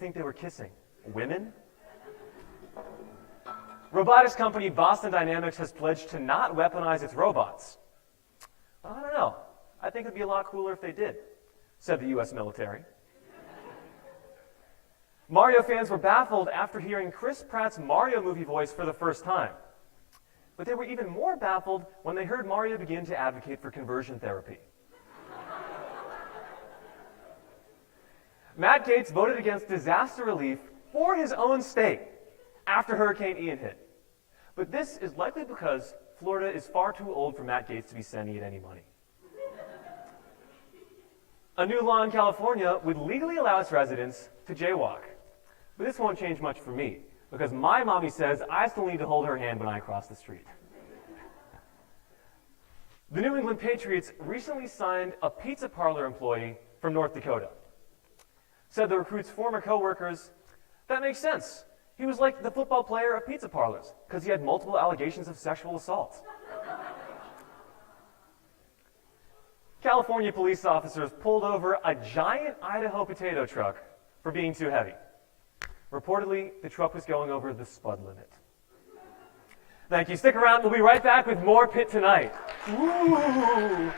think they were kissing? Women? Robotics company Boston Dynamics has pledged to not weaponize its robots. I don't know. I think it'd be a lot cooler if they did, said the US military. Mario fans were baffled after hearing Chris Pratt's Mario movie voice for the first time. But they were even more baffled when they heard Mario begin to advocate for conversion therapy. Matt Gaetz voted against disaster relief for his own state after Hurricane Ian hit. But this is likely because Florida is far too old for Matt Gaetz to be sending it any money. A new law in California would legally allow its residents to jaywalk. But this won't change much for me, because my mommy says I still need to hold her hand when I cross the street. The New England Patriots recently signed a pizza parlor employee from North Dakota. Said the recruit's former coworkers, that makes sense. He was like the football player of pizza parlors, because he had multiple allegations of sexual assault. California police officers pulled over a giant Idaho potato truck for being too heavy. Reportedly, the truck was going over the spud limit. Thank you. Stick around. We'll be right back with more Pitt Tonight. Ooh.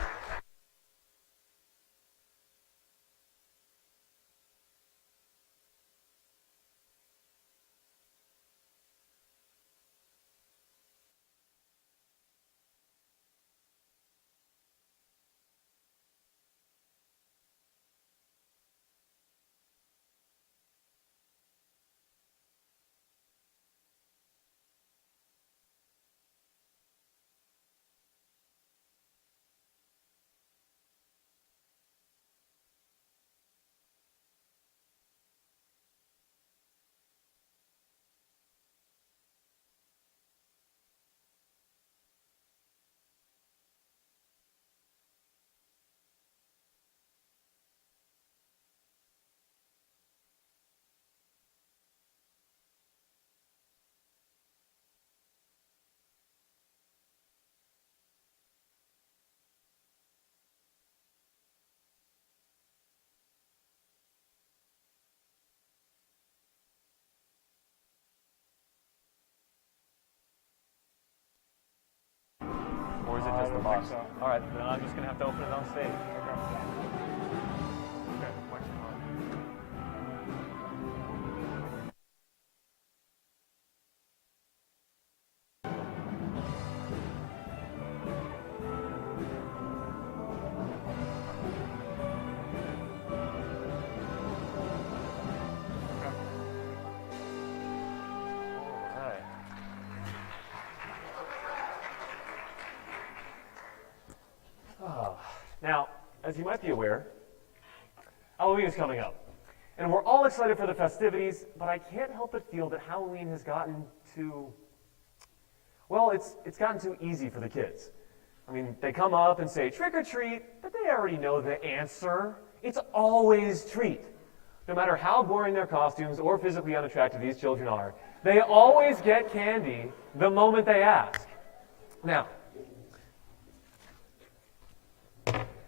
Or is it just the box? So. All right, then I'm just going to have to open it on stage. Okay, watch your mind. Now, as you might be aware, Halloween is coming up. And we're all excited for the festivities, but I can't help but feel that Halloween has gotten too, well, it's gotten too easy for the kids. I mean, they come up and say, trick or treat, but they already know the answer. It's always treat. No matter how boring their costumes or physically unattractive these children are, they always get candy the moment they ask. Now,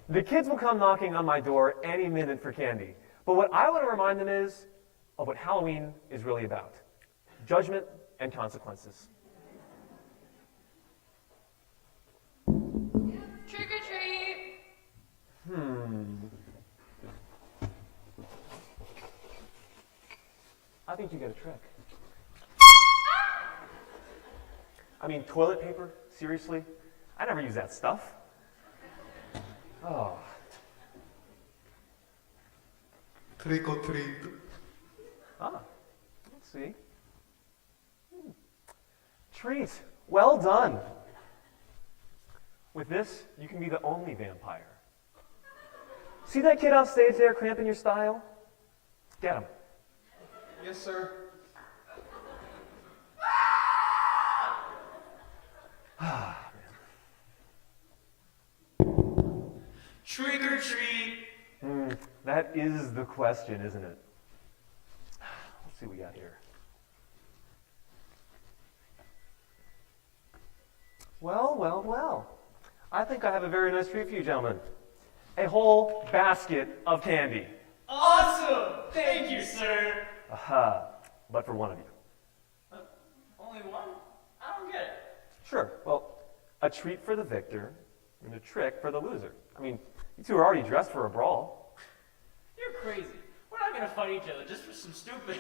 the kids will come knocking on my door any minute for candy. But what I want to remind them is of what Halloween is really about. Judgment and consequences. Trick or treat! I think you get a trick. I mean, toilet paper? Seriously? I never use that stuff. Oh. Trick or treat. Ah, let's see. Treat. Well done. With this, you can be the only vampire. See that kid on stage there cramping your style? Get him. Yes, sir. Ah, Trick or treat. That is the question, isn't it? Let's see what we got here. Well, well, well. I think I have a very nice treat for you, gentlemen. A whole basket of candy. Awesome! Thank you, sir. But for one of you. Only one? I don't get it. Sure, well, a treat for the victor and a trick for the loser. I mean, you two are already dressed for a brawl. You're crazy. We're not gonna fight each other just for some stupid.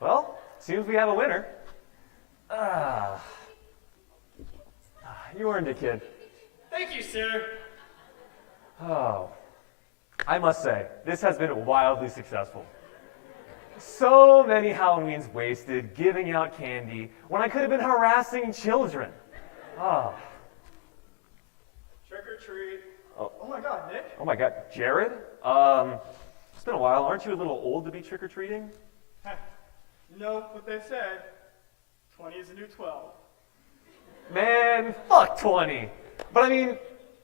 Well, seems we have a winner. You earned it, kid. Thank you, sir. Oh, I must say, this has been wildly successful. So many Halloweens wasted giving out candy when I could have been harassing children. Oh, Trick or treat. Oh. Oh my God, Nick. oh my God, Jared? It's been a while. Aren't you a little old to be trick-or-treating? You know what they said? 20 is a new 12. Man, fuck 20. But I mean,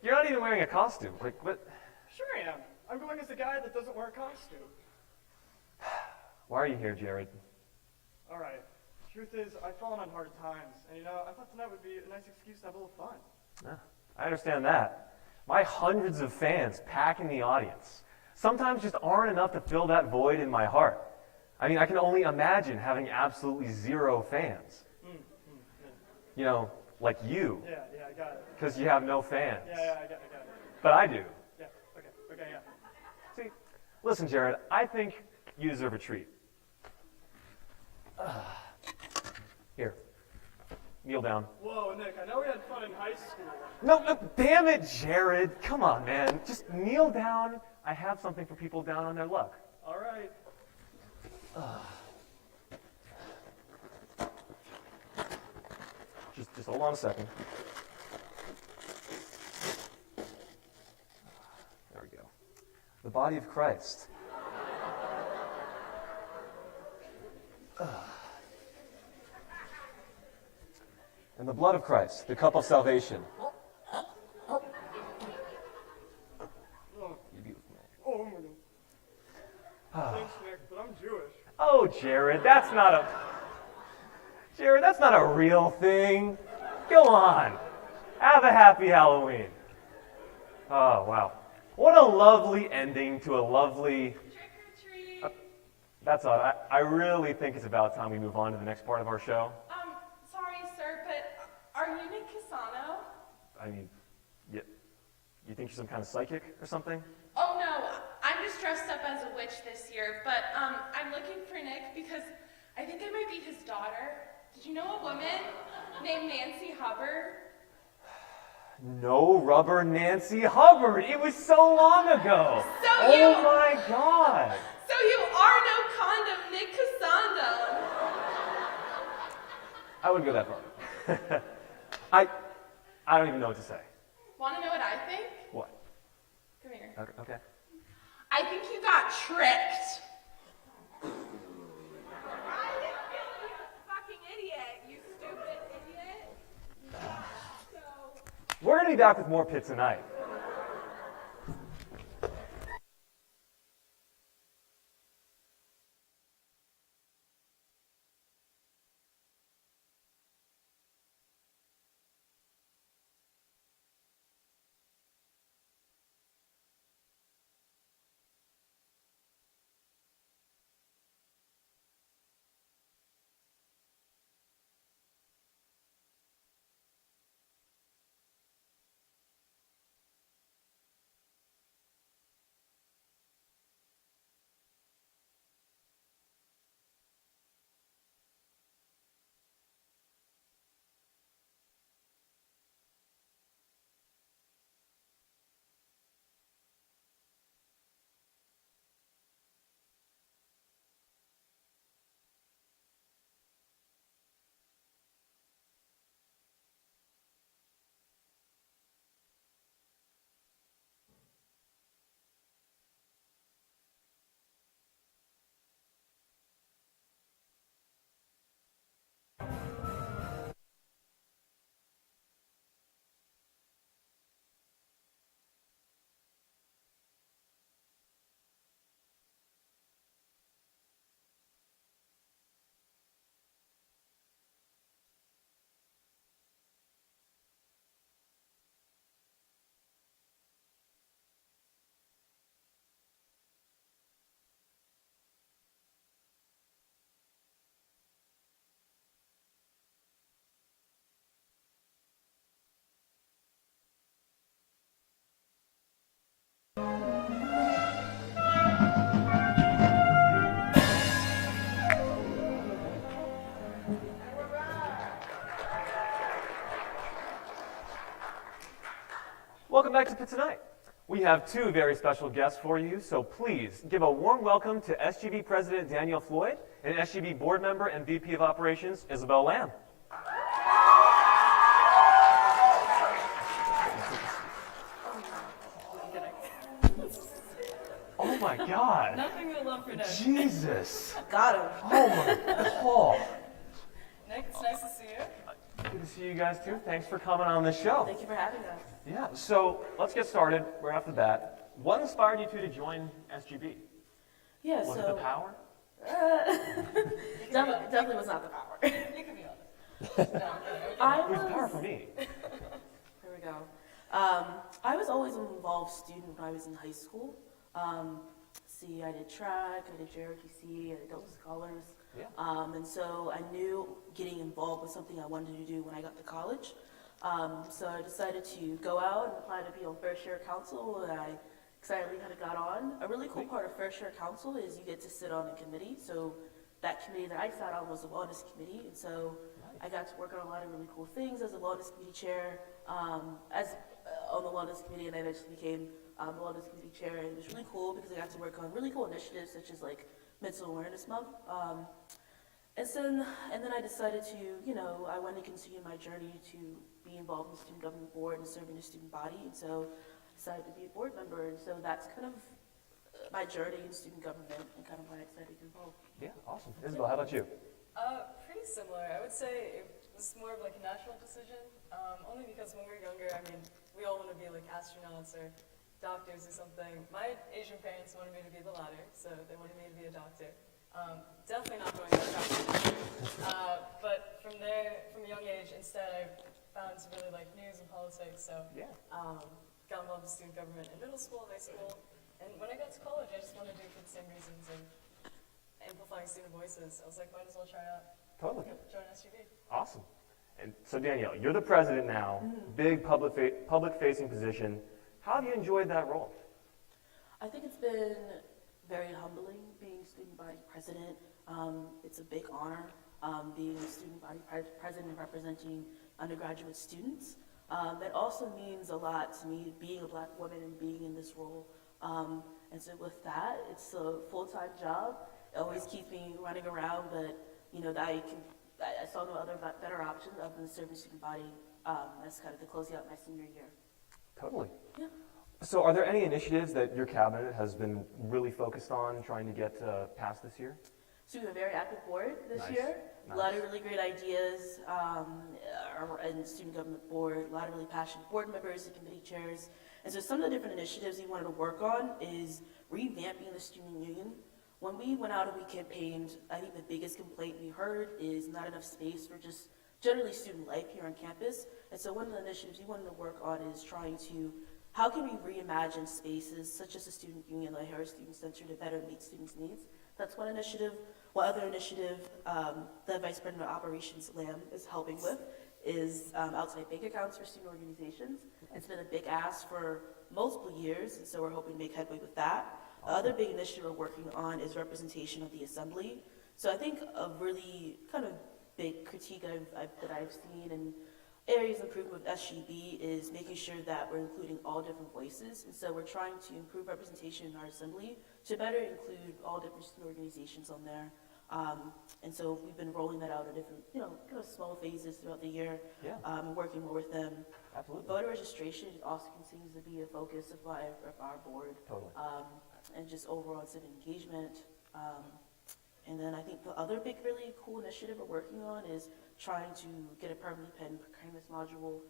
you're not even wearing a costume. Like, what? Sure I am. I'm going as the guy that doesn't wear a costume. Why are you here, Jared? All right. Truth is, I've fallen on hard times, and I thought tonight would be a nice excuse to have a little fun. I understand that. My hundreds of fans packing the audience sometimes just aren't enough to fill that void in my heart. I mean, I can only imagine having absolutely zero fans. You know, like you, Yeah, I got it. because you have no fans. Yeah, I got it. But I do. Yeah, okay, yeah. See, listen, Jared, I think you deserve a treat. Here, kneel down. Whoa, Nick, I know we had fun in high school. No, damn it, Jared. Come on, man. Just kneel down. I have something for people down on their luck. All right. Just hold on a second. There we go. The body of Christ. And the blood of Christ, the cup of salvation. Oh, You beautiful man. oh my God. Thanks, Nick, but I'm Jewish. Oh, Jared, that's not a real thing. Go on. Have a happy Halloween. Oh, wow. What a lovely ending to a lovely... Trick or treat. That's odd. I really think it's about time we move on to the next part of our show. Sorry, sir, but are you Nick Casano? I mean, you think you're some kind of psychic or something? Oh no, I'm just dressed up as a witch this year, but I'm looking for Nick because I think I might be his daughter. Did you know a woman named Nancy Hubbard? No rubber Nancy Hubbard. It was so long ago. So you- Oh my God. So you are no condom Nick Casano. I wouldn't go that far. I don't even know what to say. Want to know what I think? What? Come here. Okay. I think you got tricked. Fucking idiot, you stupid idiot. So... We're going to be back with more Pitt tonight. Pitt tonight. We have two very special guests for you, so please give a warm welcome to SGB President Danielle Floyd and SGB Board Member and VP of Operations Isabel Lamb. Oh my God. Nothing but love for Nick. Jesus. Got him. Oh my God. Nick, it's nice to see you. Good to see you guys too. Thanks for coming on this show. Thank you for having us. Yeah, so let's get started right off the bat. What inspired you two to join SGB? Yeah, Was so it the power? definitely was not the power. You can be honest. No, I It was was. power for me. Here we go. I was always an involved student when I was in high school. I did track, I did JRTC, I did Delta Scholars. Yeah. And so I knew getting involved was something I wanted to do when I got to college. So I decided to go out and apply to be on Fair Share Council, and I excitedly kind of got on. A really cool part of Fair Share Council is you get to sit on a committee. So that committee that I sat on was the Wellness Committee, and so I got to work on a lot of really cool things as a Wellness Committee chair, on the Wellness Committee, and I eventually became the Wellness Committee chair, and it was really cool because I got to work on really cool initiatives such as like Mental Awareness Month. And then I decided to, I wanted to continue my journey to be involved in the student government board and serving the student body, and so I decided to be a board member, and so that's kind of my journey in student government and kind of why I decided to get involved. Yeah, awesome. Isabel, how about you? Pretty similar. I would say it was more of like a natural decision, only because when we were younger, I mean, we all want to be like astronauts or doctors or something. My Asian parents wanted me to be the latter, so they wanted me to be a doctor. Definitely not going that route. But from there, from a young age, instead I found to really like news and politics, so Yeah. got involved in student government in middle school, high school, and when I got to college, I just wanted to do it for the same reasons of amplifying student voices. I was like, might as well try out. Totally. Join SGB. Awesome. And so Danielle, you're the president now, big public-facing position. How have you enjoyed that role? I think it's been very humbling being student body president. It's a big honor being a student body president and representing undergraduate students. It also means a lot to me being a Black woman and being in this role. And so with that, it's a full-time job. It always keeps me running around, but I saw no other better option other than serving student body as kind of to close out my senior year. Totally. Yeah. So are there any initiatives that your cabinet has been really focused on trying to get passed this year? So we have a very active board this Nice. year. Nice. A lot of really great ideas in the student government board, a lot of really passionate board members and committee chairs. And so some of the different initiatives we wanted to work on is revamping the student union. When we went out and we campaigned, I think the biggest complaint we heard is not enough space for just generally student life here on campus. And so one of the initiatives we wanted to work on is trying to, how can we reimagine spaces such as the student union, the Harris Student Center, to better meet students' needs? That's one initiative. One other initiative the Vice President of Operations, Lamb, is helping with is outside bank accounts for student organizations. It's been a big ask for multiple years, and so we're hoping to make headway with that. The other big initiative we're working on is representation of the assembly. So I think a really kind of big critique that I've seen and areas of improvement with SGB is making sure that we're including all different voices. And so we're trying to improve representation in our assembly to better include all different student organizations on there. And so we've been rolling that out in different, kind of small phases throughout the year, Yeah. and working more with them. Absolutely. Voter registration also continues to be a focus of our board. Totally. And just overall civic engagement. And then I think the other big, really cool initiative we're working on is trying to get a permanently pen procurement module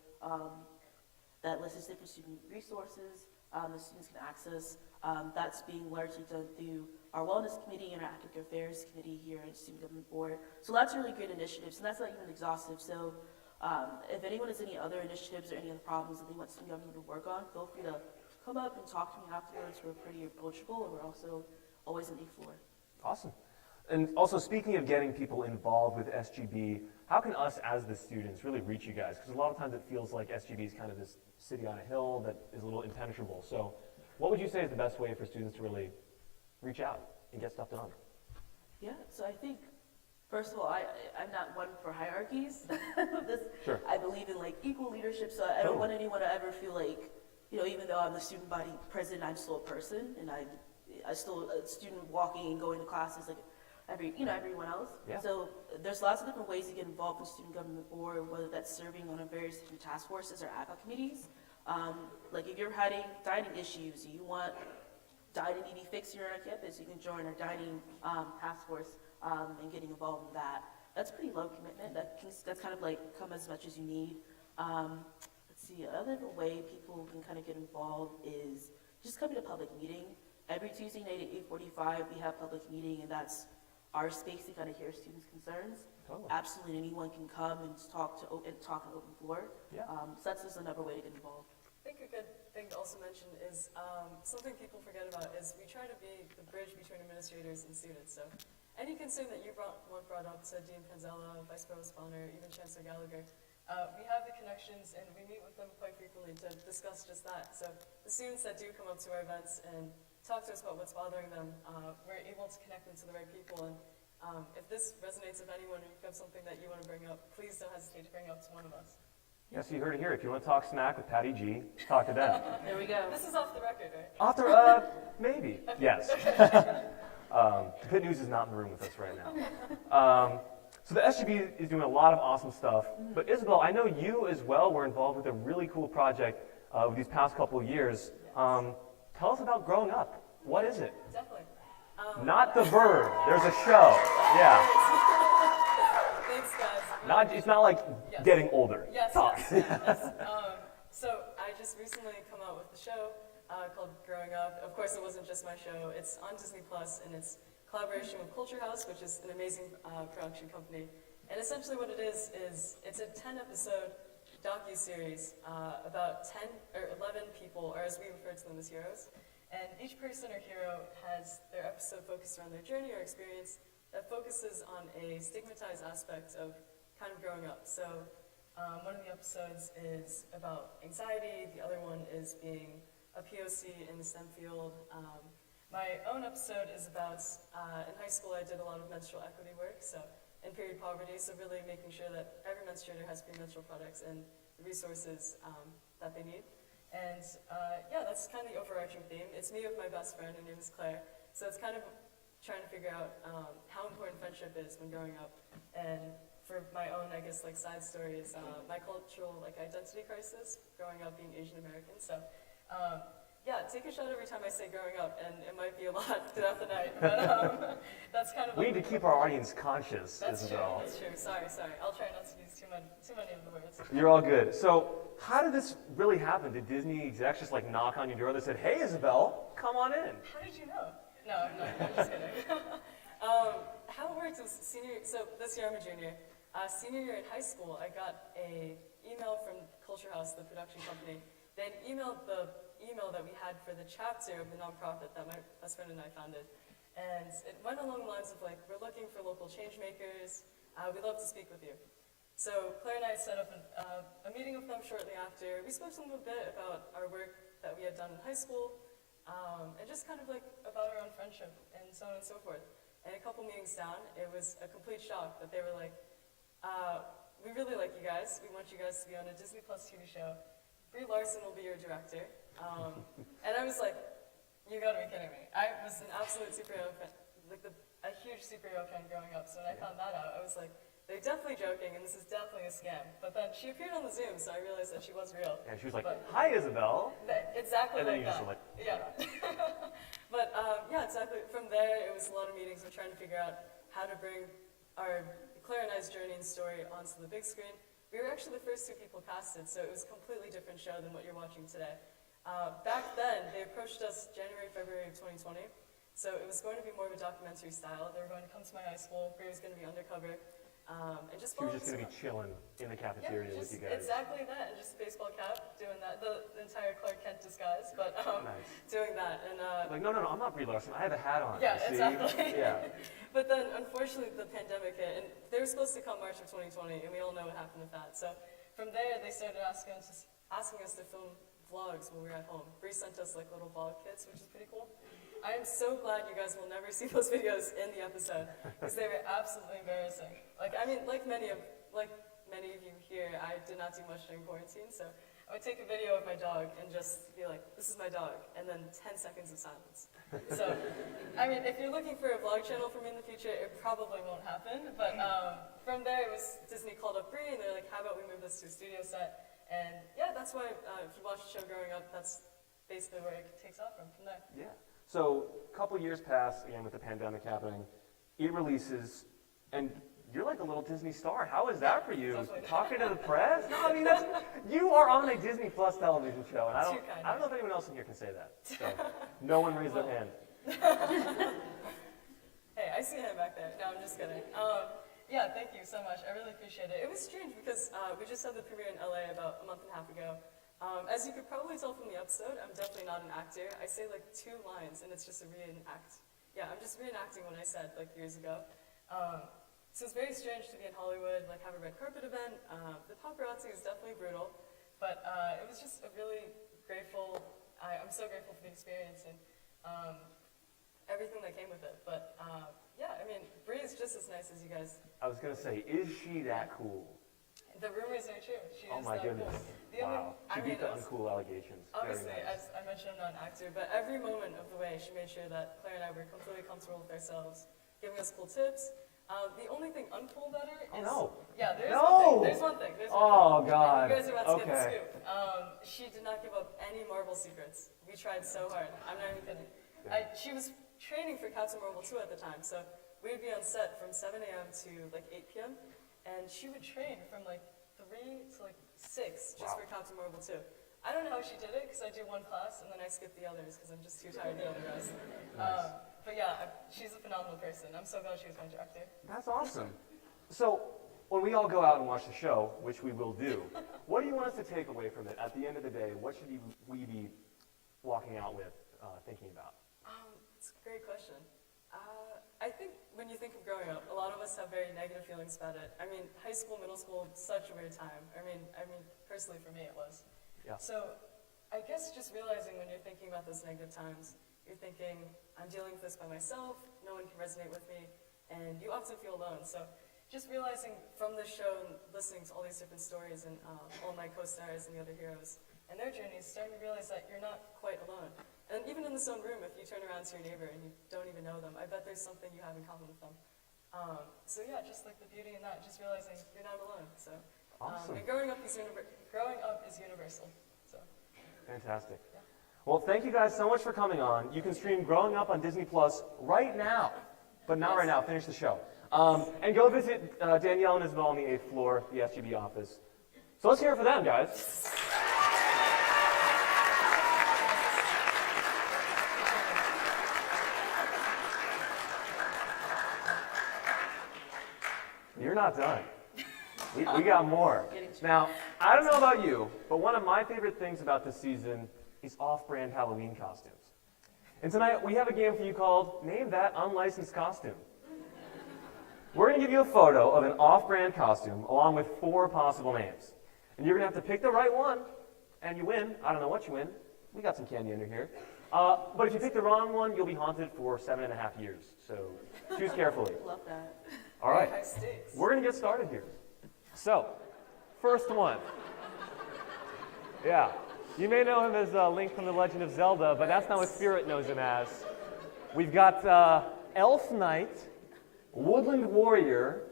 that lists different student resources the students can access. That's being largely done through our Wellness Committee and our Academic Affairs Committee here at Student Government Board. So lots of really great initiatives, and that's not even exhaustive. So if anyone has any other initiatives or any other problems that they want Student Government to work on, feel free to come up and talk to me afterwards. We're pretty approachable, and we're also always on the floor. Awesome. And also, speaking of getting people involved with SGB, how can us as the students really reach you guys? Because a lot of times it feels like SGB is kind of this city on a hill that is a little impenetrable. So what would you say is the best way for students to really reach out and get stuff done? Yeah, so I think, first of all, I'm not one for hierarchies. Sure. I believe in equal leadership, so I don't want anyone to ever feel like even though I'm the student body president, I'm still a person, and I still a student walking and going to classes like everyone else. Yeah. So there's lots of different ways to get involved in student government board, whether that's serving on a various different task forces or ad hoc committees. Like if you're having dining issues, you want dining to be fixed here on our campus, you can join our dining task force and getting involved in that. That's pretty low commitment. That's kind of like come as much as you need. Let's see, another way people can kind of get involved is just coming to public meeting. Every Tuesday night at 8:45, we have public meeting, and that's our space to kind of hear students' concerns. Totally. Absolutely anyone can come and talk on open floor. Yeah. So that's just another way to get involved. I think a good thing to also mention is something people forget about is we try to be the bridge between administrators and students. So any concern that you want brought up to Dean Panzella, Vice Provost Bonner, even Chancellor Gallagher, we have the connections and we meet with them quite frequently to discuss just that. So the students that do come up to our events and talk to us about what's bothering them, we're able to connect them to the right people. And if this resonates with anyone, or if you have something that you want to bring up, please don't hesitate to bring it up to one of us. Yes, you heard it here. If you want to talk smack with Patty G, talk to them. There we go. This is off the record, right? Maybe. Yes. Pitt News is not in the room with us right now. So the SGB is doing a lot of awesome stuff. But Isabel, I know you as well were involved with a really cool project over these past couple of years. Tell us about Growing Up. What is it? Definitely. Not the verb. There's a show. Yeah. Thanks, guys. It's not like Yes. getting older. Yes, Talk. yes. So I just recently come out with the show called Growing Up. Of course, it wasn't just my show. It's on Disney Plus, and it's collaboration with Culture House, which is an amazing production company. And essentially what it is it's a 10-episode docu-series about 10 or 11 people, or as we refer to them as heroes. And each person or hero has their episode focused around their journey or experience that focuses on a stigmatized aspect of kind of growing up. So one of the episodes is about anxiety, the other one is being a POC in the STEM field. My own episode is about, in high school I did a lot of menstrual equity work, so in period poverty, so really making sure that every menstruator has premenstrual products and the resources that they need. And yeah, that's kind of the overarching theme. It's me with my best friend, her name is Claire, so it's kind of trying to figure out how important friendship is when growing up. And for my own, I guess, like side story is my cultural identity crisis, growing up being Asian American. So yeah, take a shot every time I say growing up, and it might be a lot throughout the night, but that's kind of. We need to keep our audience conscious, Isabel. That's true. Sorry. I'll try not to use too many of the words. You're all good. So, how did this really happen? Did Disney execs just like knock on your door? They said, "Hey, Isabel, come on in." How did you know? No, I'm just kidding. How it worked was so this year I'm a junior. Senior year in high school, I got a email from Culture House, the production company. They had emailed the email that we had for the chapter of the nonprofit that my best friend and I founded. And it went along the lines of like, we're looking for local change makers. We'd love to speak with you. So Claire and I set up a meeting with them shortly after. We spoke to them a bit about our work that we had done in high school, and just kind of like about our own friendship and so on and so forth. And a couple meetings down, it was a complete shock that they were like, we really like you guys. We want you guys to be on a Disney Plus TV show. Brie Larson will be your director. And I was like, you gotta be kidding me. I was an absolute superhero fan, like a huge superhero fan growing up. So when I found that out, I was like, they're definitely joking, and this is definitely a scam. But then she appeared on the Zoom, so I realized that she was real. And she was like, "Hi, Isabel." Exactly. And then like you just that. were like, yeah. But yeah, exactly. From there, it was a lot of meetings. We're trying to figure out how to bring our Claire and I's journey and story onto the big screen. We were actually the first two people casted, so it was a completely different show than what you're watching today. Back then, they approached us January, February of 2020. So it was going to be more of a documentary style. They were going to come to my high school. Brie was going to be undercover. And just she was just going to be chilling in the cafeteria with you guys. Exactly that, and just baseball cap, doing that. The entire Clark Kent disguise, but Nice. doing that. And Like, no, I'm not Brie Larson. I have a hat on. yeah, you see? exactly. Yeah. But then, unfortunately, the pandemic hit, and they were supposed to come March of 2020, and we all know what happened with that. So from there, they started asking us to film vlogs when we were at home. Brie sent us like little vlog kits, which is pretty cool. I am so glad you guys will never see those videos in the episode, because they were absolutely embarrassing. Like, I mean, like many of you here, I did not do much during quarantine, so I would take a video of my dog and just be like, this is my dog, and then 10 seconds of silence. So, I mean, if you're looking for a vlog channel for me in the future, it probably won't happen. But from there, it was Disney called up Bree, and they're like, how about we move this to a studio set? And yeah, that's why if you watch the show growing up, that's basically where it takes off from there. Yeah. So a couple years pass, again, with the pandemic happening. It releases, and you're like a little Disney star. How is that for you? Definitely. Talking to the press? No, I mean, you are on a Disney Plus television show, and I don't know if anyone else in here can say that. So, no one raised their hand. Hey, I see him back there. No, I'm just kidding. Yeah, thank you so much. I really appreciate it. It was strange because we just had the premiere in LA about a month and a half ago. As you could probably tell from the episode, I'm definitely not an actor. I say like 2 lines, and it's just a reenact. Yeah, I'm just reenacting what I said like years ago. So it's very strange to be in Hollywood, like have a red carpet event. The paparazzi is definitely brutal, but it was just a really grateful. I'm so grateful for the experience and everything that came with it. But yeah, I mean, Bree is just as nice as you guys. I was going to say, is she that cool? The rumors are true. She Oh is my that goodness. cool. Wow. She beat the uncool allegations. Obviously, Very nice. as I mentioned, I'm not an actor, but every moment of the way, she made sure that Claire and I were completely comfortable with ourselves, giving us cool tips. The only thing uncool about her is... Oh, no. Yeah, there's No. one thing. Oh, thing. God. You guys are about to get the Okay. scoop. She did not give up any Marvel secrets. We tried so hard. I'm not even kidding. She was training for Captain Marvel 2 at the time, so we would be on set from 7 a.m. to like 8 p.m., and she would train from like 3 to like 6 just for Captain Marvel 2. I don't know how she did it, because I do one class, and then I skip the others, because I'm just too tired of the other guys. But yeah, she's a phenomenal person. I'm so glad she was my director. That's awesome. So, when we all go out and watch the show, which we will do, what do you want us to take away from it? At the end of the day, what should we be walking out with, thinking about? It's a great question. I think when you think of growing up, a lot of us have very negative feelings about it. I mean, high school, middle school, such a weird time. I mean, personally for me it was. Yeah. So, I guess just realizing when you're thinking about those negative times, you're thinking, I'm dealing with this by myself, no one can resonate with me, and you often feel alone. So, just realizing from this show and listening to all these different stories and all my co-stars and the other heroes and their journeys, starting to realize that you're not quite alone. And even in this own room, if you turn around to your neighbor and you don't even know them, I bet there's something you have in common with them. So yeah, just like the beauty in that, just realizing you're not alone. So, Awesome. and growing up is universal. So. Fantastic. Well, thank you guys so much for coming on. You can stream Growing Up on Disney Plus right now, but not right now. Finish the show. And go visit Danielle and Isabel on the 8th floor, the SGB office. So let's hear it for them, guys. You're not done. We got more. Now, I don't know about you, but one of my favorite things about this season is off-brand Halloween costumes. And tonight, we have a game for you called Name That Unlicensed Costume. We're going to give you a photo of an off-brand costume along with 4 possible names. And you're going to have to pick the right one, and you win. I don't know what you win. We got some candy under here. But if you pick the wrong one, you'll be haunted for 7.5 years. So choose carefully. Love that. All right. High stakes. We're going to get started here. So, first one. Yeah. You may know him as Link from The Legend of Zelda, but that's not what Spirit knows him as. We've got Elf Knight, Woodland Warrior,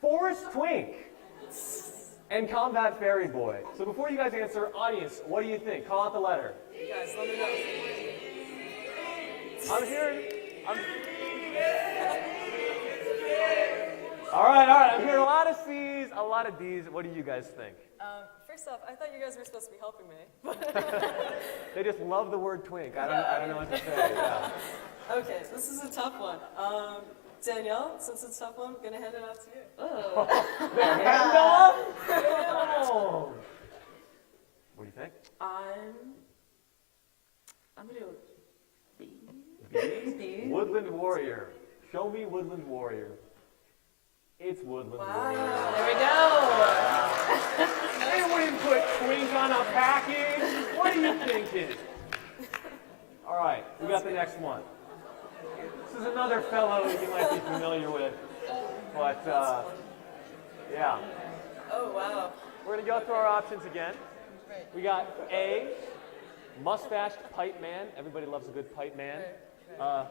Forest Twink, and Combat Fairy Boy. So before you guys answer, audience, what do you think? Call out the letter. You guys, let me know. I'm hearing. All right. I'm hearing a lot of C's, a lot of D's. What do you guys think? First off, I thought you guys were supposed to be helping me. They just love the word twink. I don't know what to say. Yeah. Okay, so this is a tough one. Danielle, since it's a tough one, I'm going to hand it out to you. The hand off? Oh. What do you think? I'm gonna go B. B? Woodland Warrior. Show me Woodland Warrior. It's Woodland Warrior. There we go. They wouldn't put twink on a package. What are you thinking? All right, we got the next one. This is another fellow you might be familiar with, but yeah. Oh, wow. We're gonna go through our options again. Right. We got A, mustached pipe man. Everybody loves a good pipe man. Right.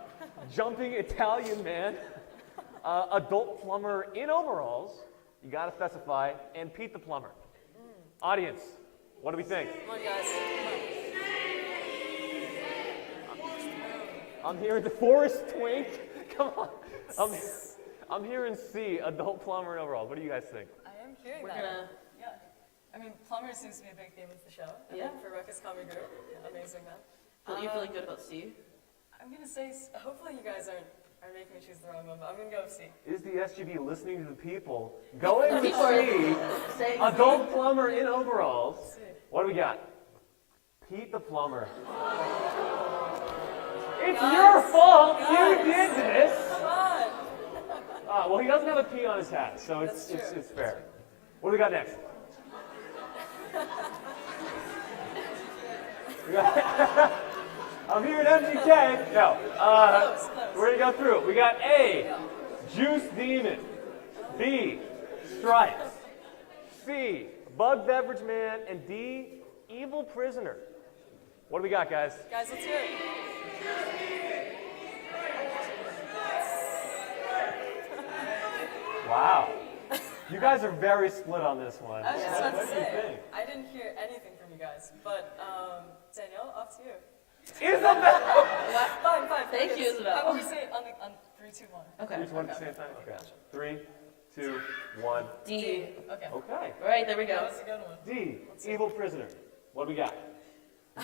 Jumping Italian man. Adult plumber in overalls. You got to specify. And Pete the plumber. Audience, what do we think? Come on, guys. I'm hearing DeForest Twink. Come on. I'm hearing C, adult plumber in overalls. What do you guys think? I am hearing We're that. gonna. Yeah. I mean, plumber seems to be a big theme of the show. And Yeah. then for Ruckus Comedy Group, amazing man. You feeling good about C? I'm gonna say, hopefully you guys aren't making me choose the wrong one, but I'm gonna go with C. Is the SGB listening to the people? Going with People are C, saying adult plumber in overalls. What do we got? Pete the plumber. It's your fault. You did this. Come on! Well, he doesn't have a P on his hat, so it's That's true. it's fair. What do we got next? I'm hearing MGK. No. Close. We're gonna go through it. We got A, Juice Demon. B, Stripes. C, Bug Beverage Man. And D, Evil Prisoner. What do we got, guys? Guys, let's hear it. Wow. You guys are very split on this one. I was just about What to do you say, think? I didn't hear anything from you guys, but Danielle, off to you. Isabel! Fine. Thank you, Isabel. How about we say it on 3, 2, 1? Okay. Each one at the same time? Okay. 3, 2, 1. D. Okay. Okay. All right, there we go. That was a good one. D, Evil Prisoner. What do we got?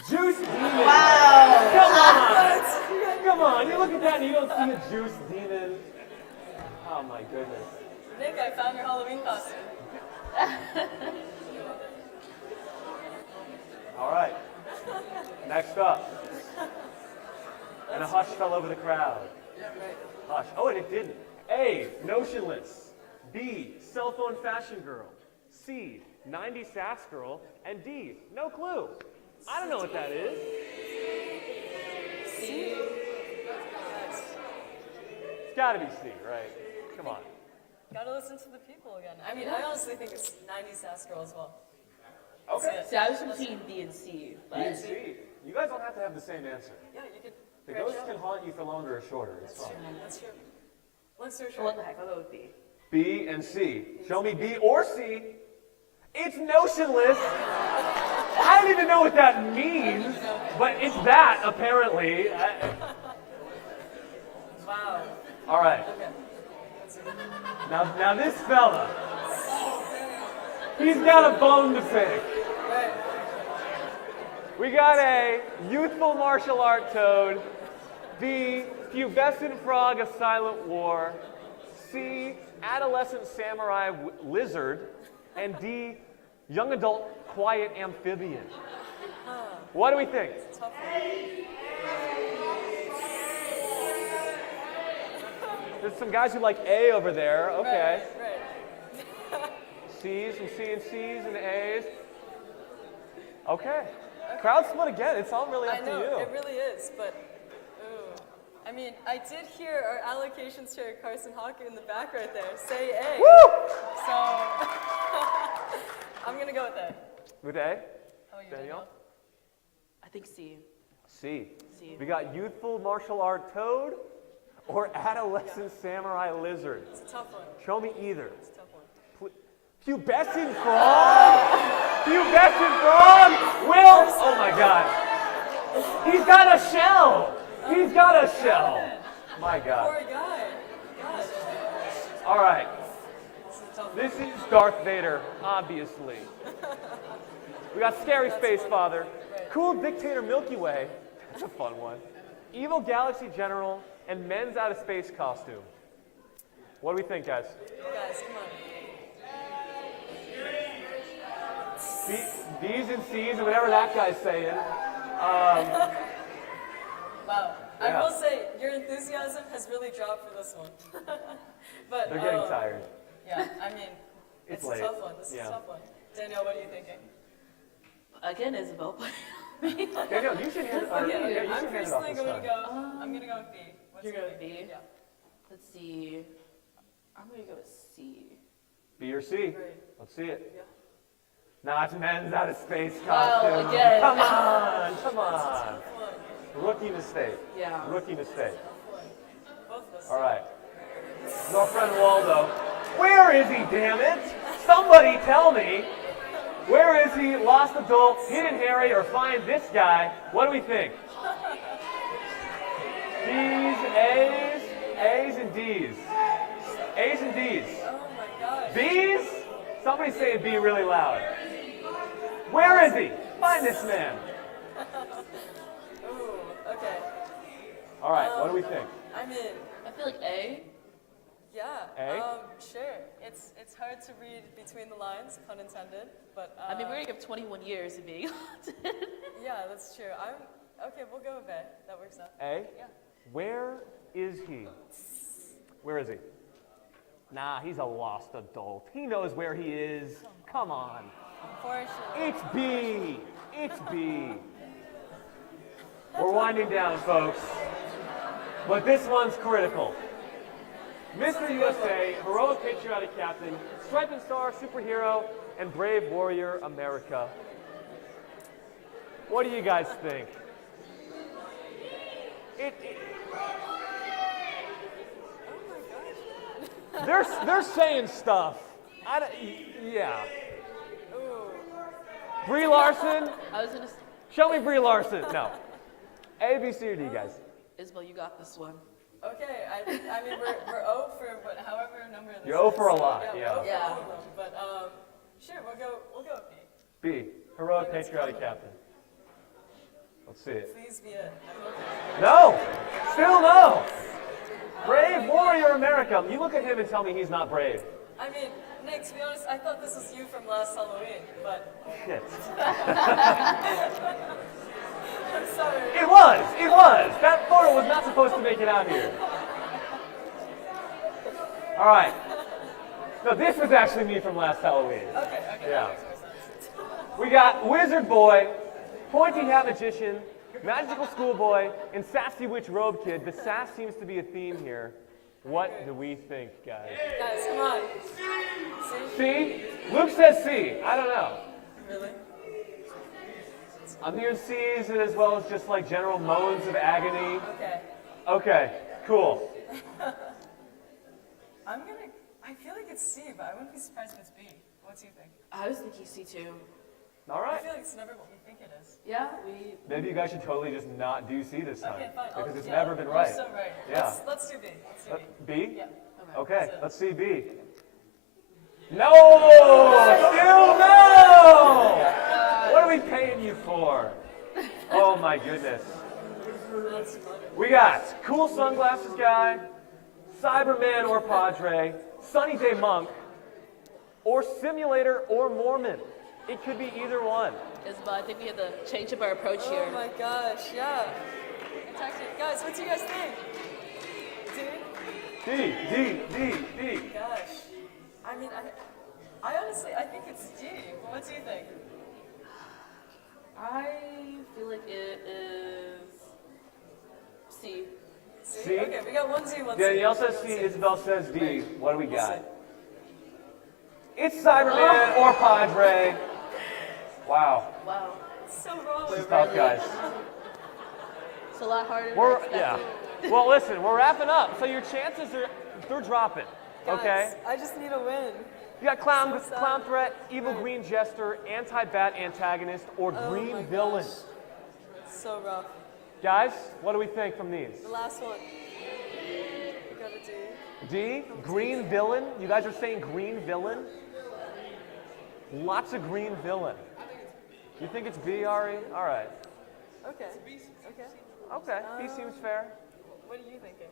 Juice Demon. Wow. Come on. Come on. You look at that and you don't see a Juice Demon. Oh my goodness. Nick, I found your Halloween costume. All right. Next up. And a hush fell over the crowd. Hush. Oh, and it didn't. A, Notionless. B, Cell Phone Fashion Girl. C, 90s Sass Girl. And D, no clue. I don't know what that is. C. It's got to be C, right? Come on. Gotta listen to the people again. I mean, I honestly think it's 90s Sass Girl as well. Okay. See, I was between D and C. B But and C. You guys don't have to have the same answer. Yeah, you could. The Great ghost show. can haunt you for longer or shorter. It's That's fine. true. That's true. Let's search what the heck? I'll go with B. B and C. Show me B or C. It's Notionless. I don't even know what that means, but it's that, apparently. Wow. All right. Okay. Let's see. Now this fella, he's got a bone to pick. Right. We got A, youthful martial art toad. B, pubescent frog, a silent war. C, adolescent samurai lizard. And D, young adult quiet amphibian. What do we think? Tough one. There's some guys who like A over there. Okay. Right. C's and C and C's and A's. Okay. Crowd split again. It's all really I up know, to you. it really is, but ooh. I mean, I did hear our allocations chair, Carson Hawker, in the back right there, say A. Woo! So, I'm gonna go with A. With A? How are you, Danielle? I think C. C. C. We got youthful martial art toad or adolescent samurai lizard. It's a tough one. Show me either. It's a tough one. Pubescent frog? Pubescent frog? Will? Oh my god. He's got a shell. He's got a shell. My god. Poor guy. Gosh. All right. This is a tough one. This is Darth Vader, obviously. We got Scary Space Father. Cool Dictator Milky Way. That's a fun one. Evil Galaxy General and Men's Out of Space costume. What do we think, guys? Guys, come on. D's and C's and whatever that guy's saying. Wow. I Yeah. will say, your enthusiasm has really dropped for this one. But They're getting tired. Yeah, I mean, It's it's late. a tough one. This is Yeah. a tough one. Danielle, what are you thinking? Again, Isabel. Danielle, you should hand Okay, yeah, you I'm should hand it off personally this going to time. go. I'm going to go with B. What's You're your going with pick? B? Yeah. Let's see. I'm gonna go with C. B or C? Great. Let's see it. Yeah. Not men's out of space Wow, costume. again. Come on, come on. Rookie mistake. Yeah. Rookie mistake. Both of us. All right. No friend Waldo. Where is he, damn it? Somebody tell me. Where is he? Lost adult, hidden Harry, or find this guy? What do we think? D's, A's, A's and D's. A's and D's. Oh my gosh. B's? Somebody say B really loud. Where is he? Find this man. Ooh, okay. All right, what do we think? I'm in. I feel like A. Yeah. A? Sure. It's hard to read between the lines, pun intended, but I mean, we're gonna give 21 years of being haunted. yeah, that's true. Okay, we'll go with A. That works out. A? Yeah. Where is he? Where is he? Nah, he's a lost adult. He knows where he is. Come on. Unfortunately. It's B. It's B. We're winding down, folks. But this one's critical. Mr. USA, heroic patriotic captain, striped and star, superhero, and brave warrior America. What do you guys think? Oh my gosh. They're saying stuff. Yeah. Ooh. Brie Larson. I was gonna. Show me Brie Larson. No. A, B, C, or D, guys. Isabel, you got this one. Okay, I mean we're O for however number this You're O is. for a lot, Yeah. yeah. We're O for Yeah. all of them, but sure, we'll go with B. B, heroic patriotic captain. Let's see it. Please be it. I'm hoping. No! Still no! Brave warrior America. You look at him and tell me he's not brave. I mean, Nick, to be honest, I thought this was you from last Halloween, but Shit. I'm sorry. It was! That photo was not supposed to make it out here. All right. No, this was actually me from last Halloween. Okay, Yeah. that makes more sense. We got Wizard Boy, Pointy Hat Magician, Magical Schoolboy, and Sassy Witch Robe Kid. The sass seems to be a theme here. What do we think, guys? Guys, come on. See? C? Luke says C. I don't know. Really? I'm hearing C's as well as just like general moans of agony. Okay. Okay, cool. I feel like it's C, but I wouldn't be surprised if it's B. What do you think? I was thinking C too. All I right. feel like it's never what we think it is. Yeah, Maybe you guys should totally just not do C this time. Okay, fine. Because it's yeah, never been you're right. so right. Yeah. Let's do B. Let's do B. B? Yeah. Okay, let's see B. No! Still no! What are we paying you for? Oh my goodness. That's funny. We got Cool Sunglasses Guy, Cyberman or Padre, Sunny Day Monk, or Simulator or Mormon. It could be either one. Isabel, I think we have to change up our approach here. Oh my gosh, yeah. Guys, what do you guys think? Dude? D. Gosh. I mean, I honestly, I think it's D. What do you think? I feel like it is C. C? Okay, we got 1 C, 1 C. Danielle says C, Isabel says D. What do we got? It's Cyberman or Padre. Wow. Wow. It's so wrong. This is tough, guys. It's a lot harder than We're, expected. yeah. Well, listen, we're wrapping up. So your chances they're dropping. Okay? Guys, I just need a win. You got clown So sad. clown threat, evil green jester, anti-bat antagonist, or Oh green my villain. gosh. So rough. Guys, what do we think from these? The last one. We got a D. D, green villain. You guys are saying green villain? Lots of green villain. You think it's B, Ari? All right. Okay. Okay. Okay, B seems fair. What are you thinking?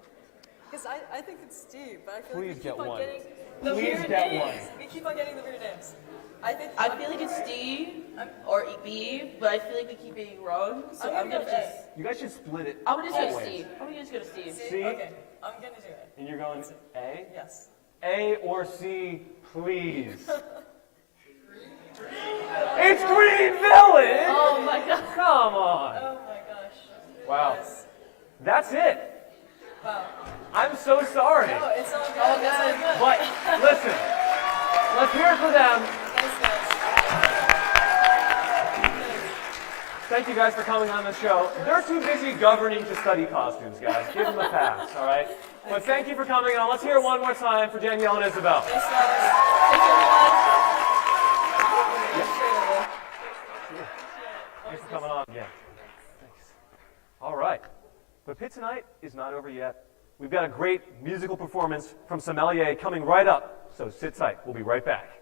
Because I think it's D, but I feel Please like we get keep on one. getting the Please weird get names. one. We keep on getting the weird names. I think I feel like it's D or B, but I feel like we keep being wrong. So I'm gonna go just. You guys should split it. I'm gonna just go always. C. I'm gonna just go to C. C? Okay, I'm gonna do it. And you're going A? Yes. A or C, please. It's green villain! Oh my god. Come on. Oh my gosh. Wow. Yes. That's it. Wow. I'm so sorry. Oh, it's all good. Oh, It's all God. good. But listen, let's hear it for them. Thanks, guys. Thank you guys for coming on the show. They're too busy governing to study costumes, guys. Give them a pass, all right? But thank you for coming on. Let's hear it one more time for Danielle and Isabel. Thanks, guys. Thank you, everyone. Thanks for coming on. Yeah. Thanks. All right. But Pitt tonight is not over yet. We've got a great musical performance from Sommelier coming right up. So sit tight. We'll be right back.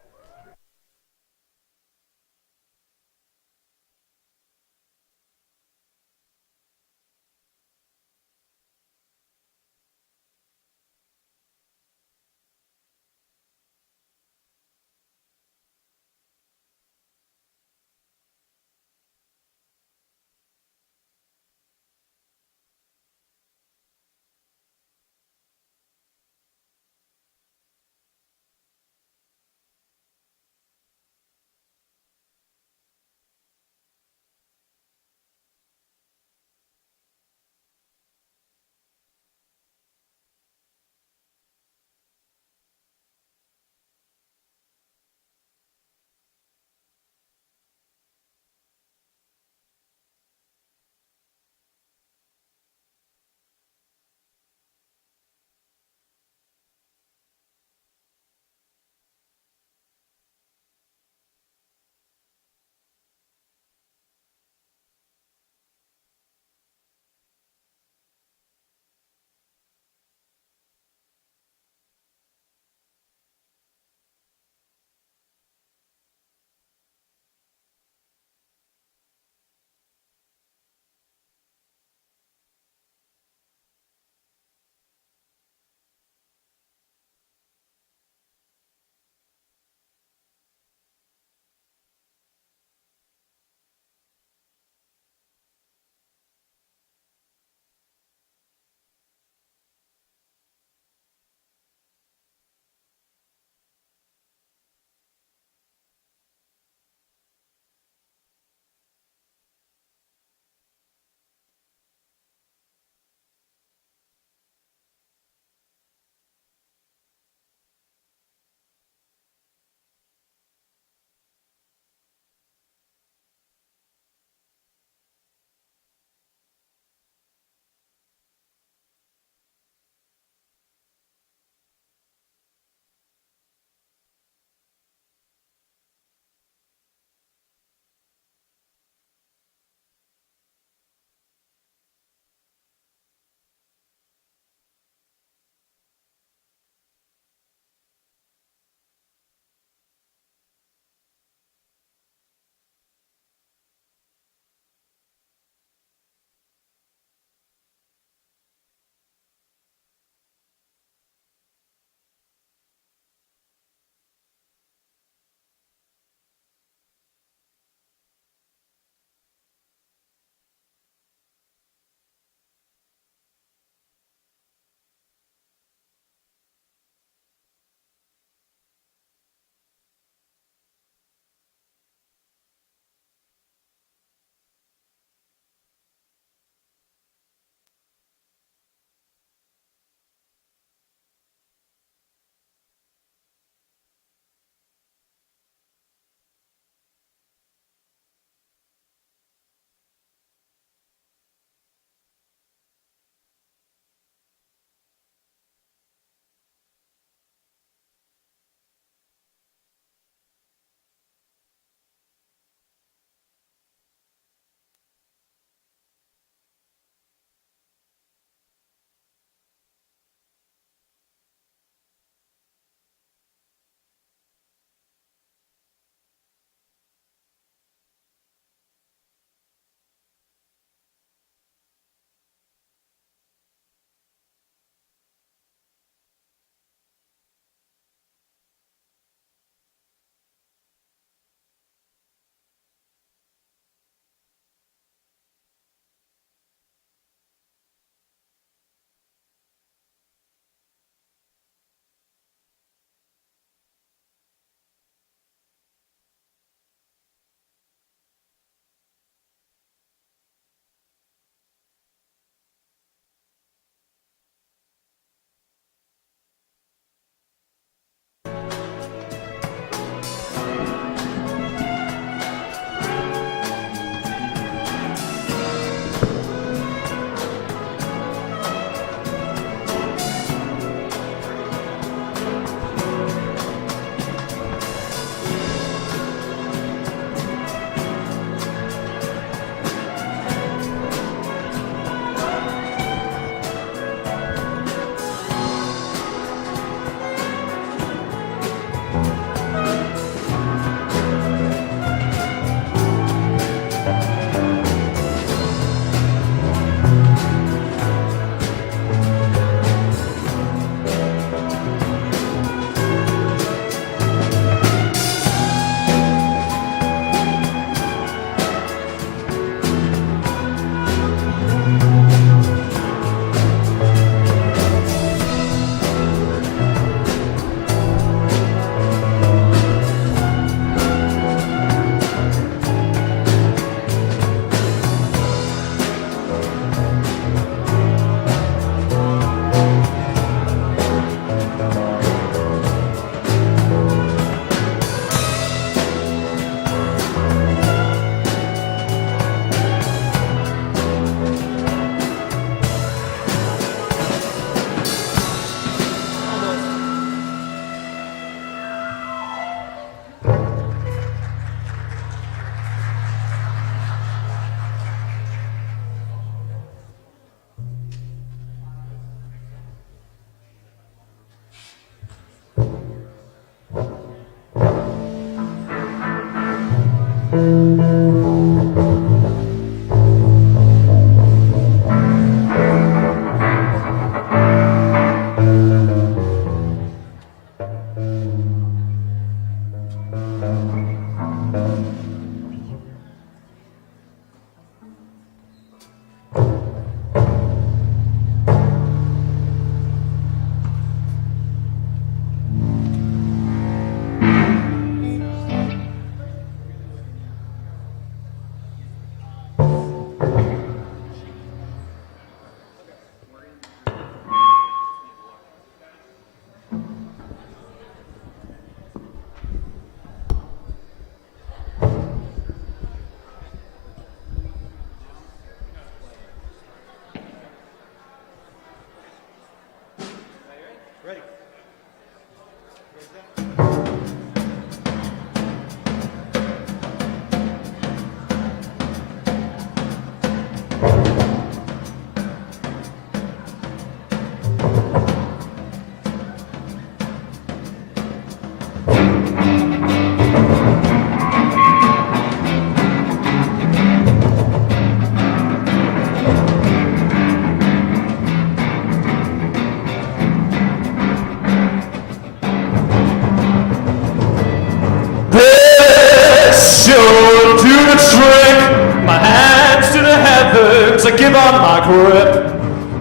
Ready? Sure, do the trick. My hands to the heavens. I give up my grip.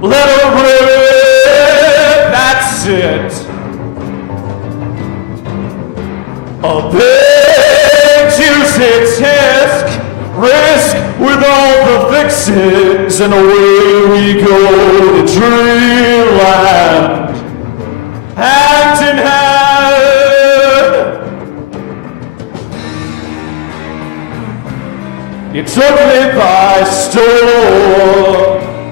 Let her rip. That's it. A big juicy tisk. Risk with all the fixings, and away we go to dreamland. Hand in hand. You took me by storm,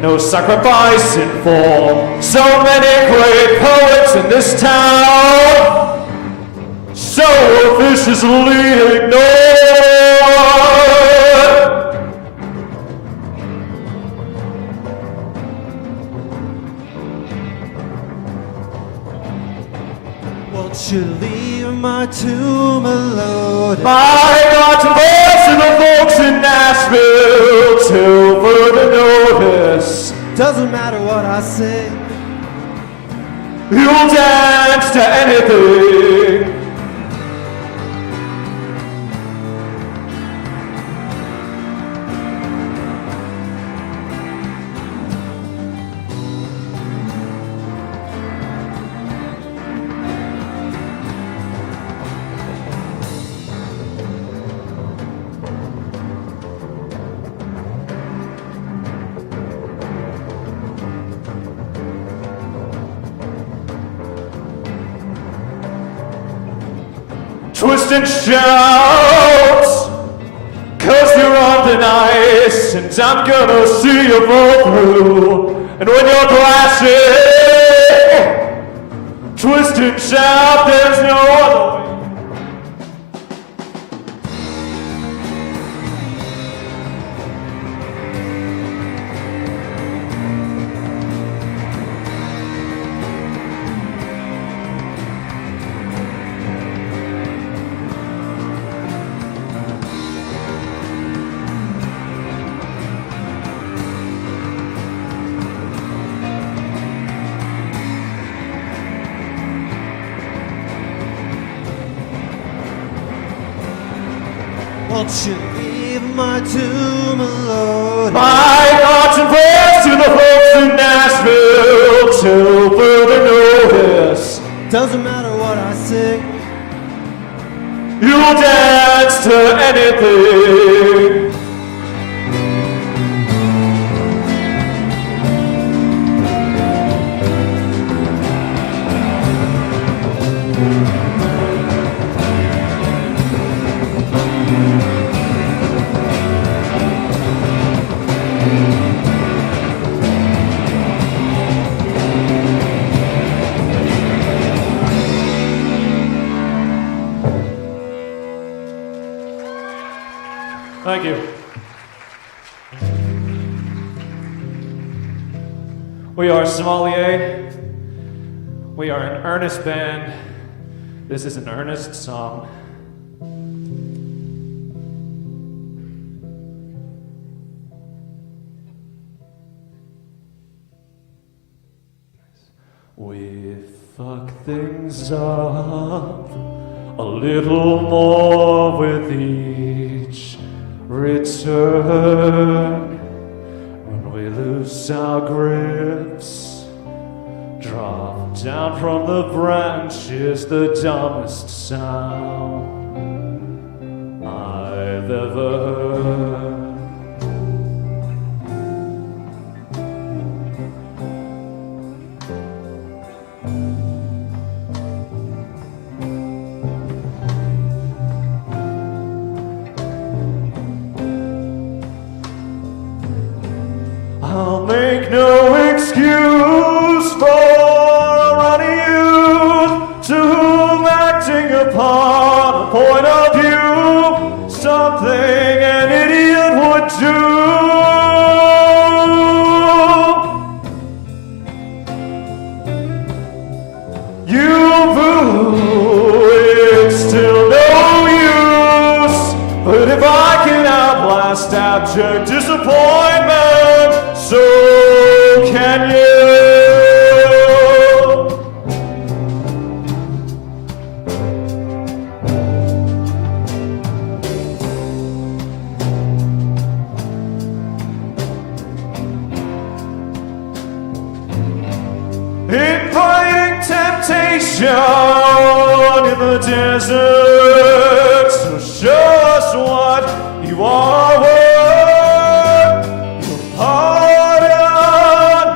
no sacrificing for so many great poets in this town, so viciously ignored. Won't you leave my tomb alone? My God, to voice of the folks in Nashville till further notice. Doesn't matter what I say. You'll dance to anything. Twist and shout, 'cause you're on thin ice, and I'm gonna see you fall through. And when you're crashing, twist and shout, there's no other way. Won't you leave my tomb alone? My thoughts and prayers to the folks in Nashville till further notice. Doesn't matter what I sing. You'll dance to anything. Thank you. We are Sommelier. We are an earnest band. This is an earnest song. We fuck things up a little more with each return. When we lose our grips, drop down from the branches, the dumbest sound I've ever heard. I'll make no excuse for running you upon a point of view, something an idiot would do. You boo, it's still no use, but if I can outlast abject disappointment, so can you. Inviting temptation in the desert. So show us what you are worth. Your pardon,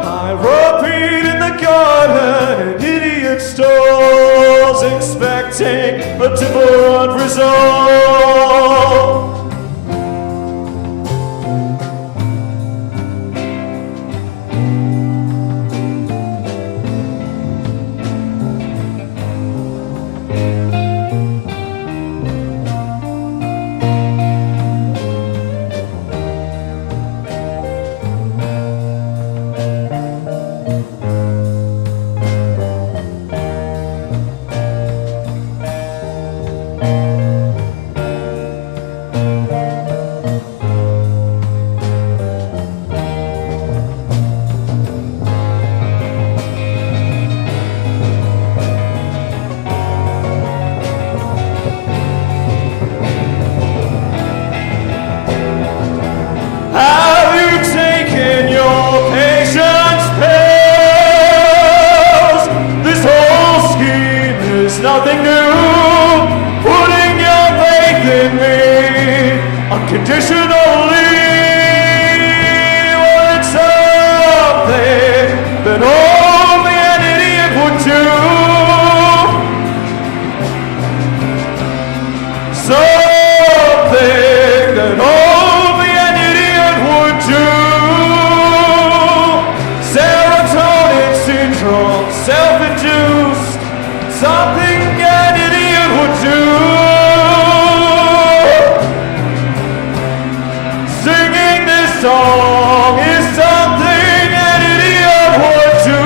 my repeat in the garden. An idiot stalls, expecting a different result. Have you taken your patience pills? This whole scheme is nothing new. Putting your faith in me unconditionally. Well, it's something that only an idiot would do. Something that only an idiot would do. Serotonin syndrome, self-induced. Something an idiot would do. Singing this song is something an idiot would do.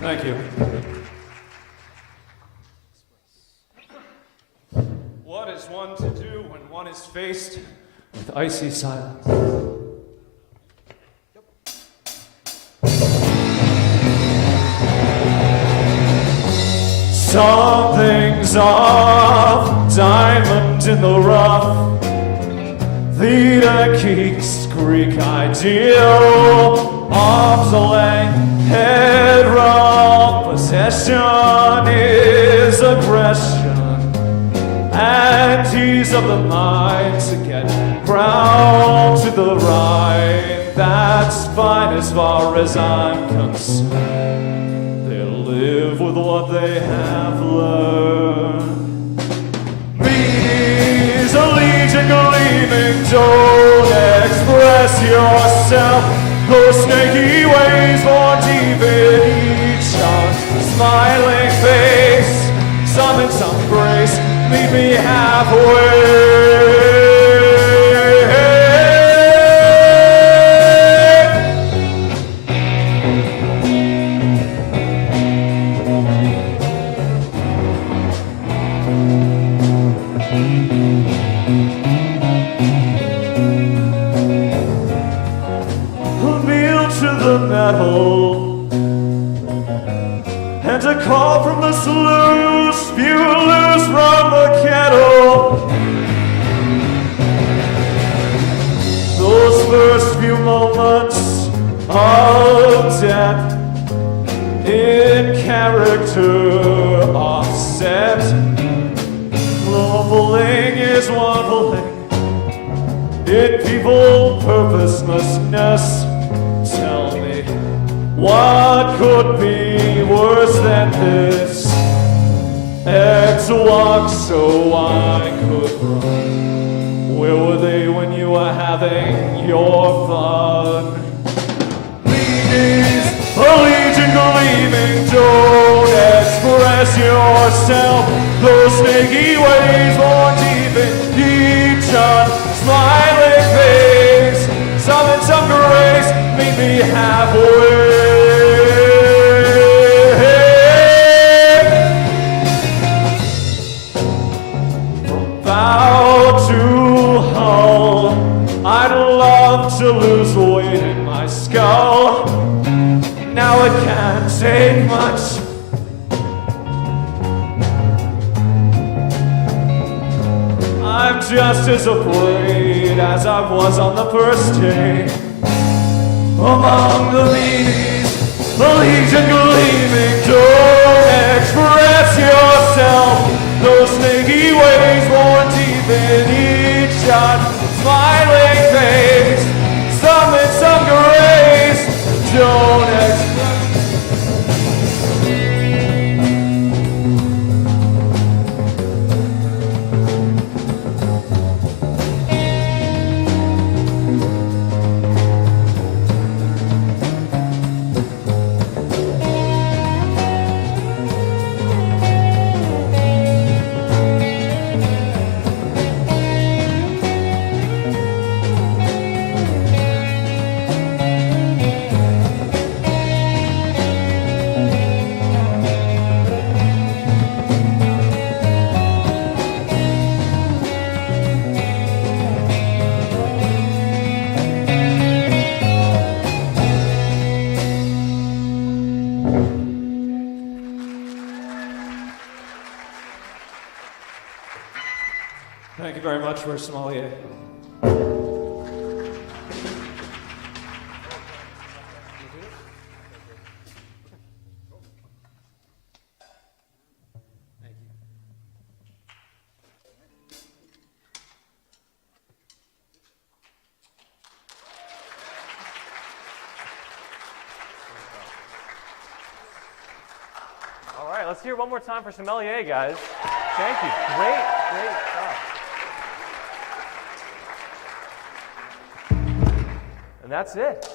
Thank you. What is one to do when one is faced with icy silence? Something's off, diamond in the rough. Theta Geeks, Greek ideal, obsolete, head wrong. Possession is aggression, and ease of the mind to get ground to the right. That's fine as far as I'm concerned. They'll live with what they have learned. Me's a legion gleaming, don't express yourself. Those snaky ways born deep in each smiling face. Summon some grace, meet me halfway. Kneel to the metal, and a call from the sluice spew loose from the kettle. Those first few moments of death in character offset. Mumbling is waddling in people purposelessness. Tell me, what could be worse than this? Eggs walk so I could run. Where were they when you were having your fun? Please, a legion gleaming, don't express yourself. Those snaky ways worn deep in each unsmiling face. Some in some grace, meet me halfway. From bow to hull, I'd love to lose weight in my skull. Now it can't take much. I'm just as afraid as I was on the first day. Among the meanies, the legion gleaming, don't express yourself. Those snaky ways worn deep in each smiling face. Some in some grace, don't express. Thank you very much for sommelier. All right, let's hear it one more time for sommelier, guys. Thank you. Great stuff. And that's it.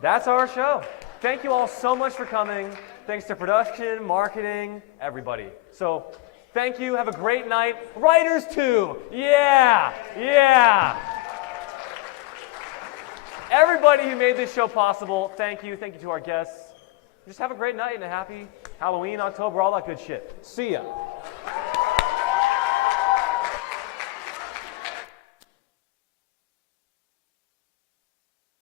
That's our show. Thank you all so much for coming. Thanks to production, marketing, everybody. So thank you. Have a great night. Writers too. Yeah. Everybody who made this show possible, thank you. Thank you to our guests. Just have a great night and a happy Halloween, October, all that good shit. See ya.